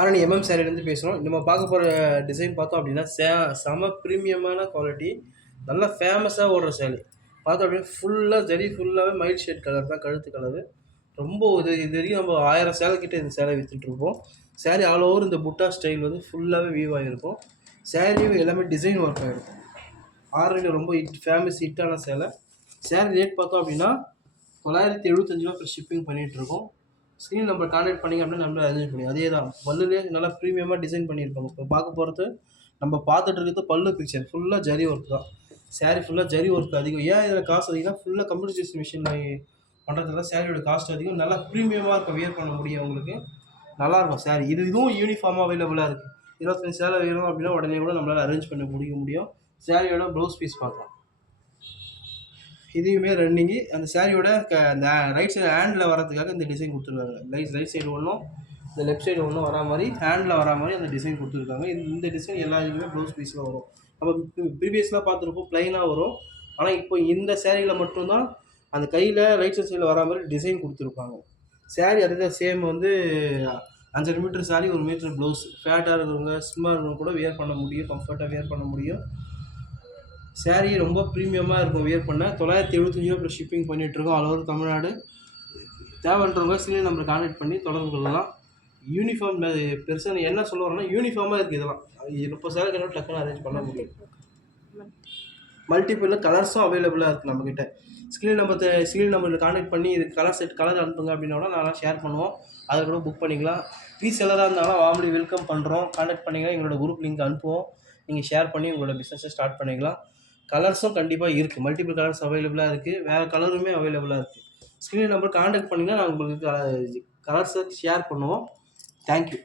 ஆரணி சாரிலேருந்து பேசுகிறோம். நம்ம பார்க்க போகிற டிசைன் பார்த்தோம் அப்படின்னா செம ப்ரீமியமான குவாலிட்டி, நல்லா ஃபேமஸாக ஓடுற சேலை. பார்த்தோம் அப்படின்னா ஃபுல்லாக ஜரி, ஃபுல்லாகவே மைல்ட் ஷேட் கலர் தான் கழுத்து கலரு. ரொம்ப இது வரைக்கும் நம்ம 1000 சேலை கிட்ட இந்த சேலை விற்றுட்ருப்போம். சேரீ ஆல் ஓவர் இந்த புட்டா ஸ்டைல் வந்து ஃபுல்லாகவே வியூ ஆகிருக்கும். சேரீயும் எல்லாமே டிசைன் ஒர்க் ஆகிருக்கும். ஆரணியில் ரொம்ப ஹிட்டான சேலை. சேரீ ரேட் பார்த்தோம் அப்படின்னா 975 ரூபா ப்ளஸ் ஷிப்பிங் பண்ணிகிட்ருக்கோம். ஸ்க்ரீன் நம்பர் கான்டாக்ட் பண்ணிங்க அப்படின்னா நம்மளே அரேஞ்ச் பண்ணி அதே தான் பல்லுலேயே நல்லா ப்ரீமியமாக டிசைன் பண்ணியிருப்பாங்க. இப்போ பார்க்க போகிறது நம்ம பார்த்துட்டு இருக்கிறது பல்லு பிக்சர் ஃபுல்லாக ஜரி ஒர்க் தான். சேரீ ஃபுல்லாக ஜரி ஒர்க் அதிகம். ஏன் இதில் காசு அதிகம்னா ஃபுல்லாக கம்ப்யூட்டரைஸ்ட் மிஷினில் பண்ணுறதுல சேரீயோட காஸ்ட் அதிகம். நல்லா ப்ரீமியமாக இருக்கும், வியர் பண்ண முடியும் உங்களுக்கு. நல்லாயிருக்கும் சேரீ. இதுவும் யூனிஃபார்மாக அவைலபிளாக இருக்குது. 25 சேலை வேணும் அப்படின்னா உடனே கூட நம்மளால் அரேஞ்ச் பண்ண முடியும். சேரீயோட ப்ளவுஸ் பீஸ் பார்க்கலாம். இதையுமே ரன்னிங்கு அந்த சேரீயோட அந்த ரைட் சைடு ஹேண்டில் வரதுக்காக இந்த டிசைன் கொடுத்துருக்காங்க. ரைட் சைடு ஒன்றும் இந்த லெஃப்ட் சைடு ஒன்றும் வரா மாதிரி ஹேண்டில் வரா மாதிரி அந்த டிசைன் கொடுத்துருக்காங்க. இந்த டிசைன் எல்லா இதுவுமே ப்ளவுஸ் பீஸில் வரும். நம்ம ப்ரீவியஸ்லாம் பார்த்துருப்போம் ப்ளைனாக வரும். ஆனால் இப்போ இந்த சேரீயில் மட்டும்தான் அந்த கையில் ரைட் சைடில் வரா மாதிரி டிசைன் கொடுத்துருப்பாங்க. சேரீ அதுதான் சேம் வந்து 5 மீட்டர் சாரீ, 1 மீட்டர் ப்ளவுஸ். ஃபேட்டாக இருக்கிறவங்க ஸ்லிம்மாக இருக்கிறவங்க கூட வியர் பண்ண முடியும், கம்ஃபர்ட்டாக வியர் பண்ண முடியும். சேரீ ரொம்ப ப்ரீமியமாக இருக்கும் வியர் பண்ண. 975 ரூபா ப்ளஸ் ஷிப்பிங் பண்ணிகிட்ருக்கோம் ஆல் ஓவர் தமிழ்நாடு. தேவைன்றவங்க சீரியல் நம்பர் கான்டாக்ட் பண்ணி தொடர்பு கொள்ளலாம். யூனிஃபார்ம் பெருசாக என்ன சொல்ல வரோன்னா யூனிஃபார்மாக இருக்குது. இதெல்லாம் 30 சேலை கிட்ட டக்குன்னு அரேஞ்ச் பண்ண முடியும். மல்டிபிள் கலர்ஸும் அவைலபிளாக இருக்குது நம்மக்கிட்ட. ஸ்க்ரீன் நம்பரில் கான்டாக்ட் பண்ணி இது கலர் அனுப்புங்க அப்படின்னா நான் ஷேர் பண்ணுவோம். அதை கூட புக் பண்ணிக்கலாம். ரீசெல்லராக இருந்தாலும் வார்ம்லி வெல்கம் பண்ணுறோம். கான்டாக்ட் பண்ணிங்கன்னா எங்களோட குரூப் லிங்க் அனுப்புவோம். நீங்கள் ஷேர் பண்ணி உங்களோட பிஸ்னஸை ஸ்டார்ட் பண்ணிக்கலாம். கலர்ஸும் கண்டிப்பாக இருக்குது. மல்டிபிள் கலர்ஸ் அவைலபிளாக இருக்குது. வேறு கலருமே அவைலபிளாக இருக்குது. ஸ்க்ரீன் நம்பர் கான்டாக்ட் பண்ணிங்கன்னா நான் உங்களுக்கு கலர்ஸை ஷேர் பண்ணுவோம். தேங்க்யூ.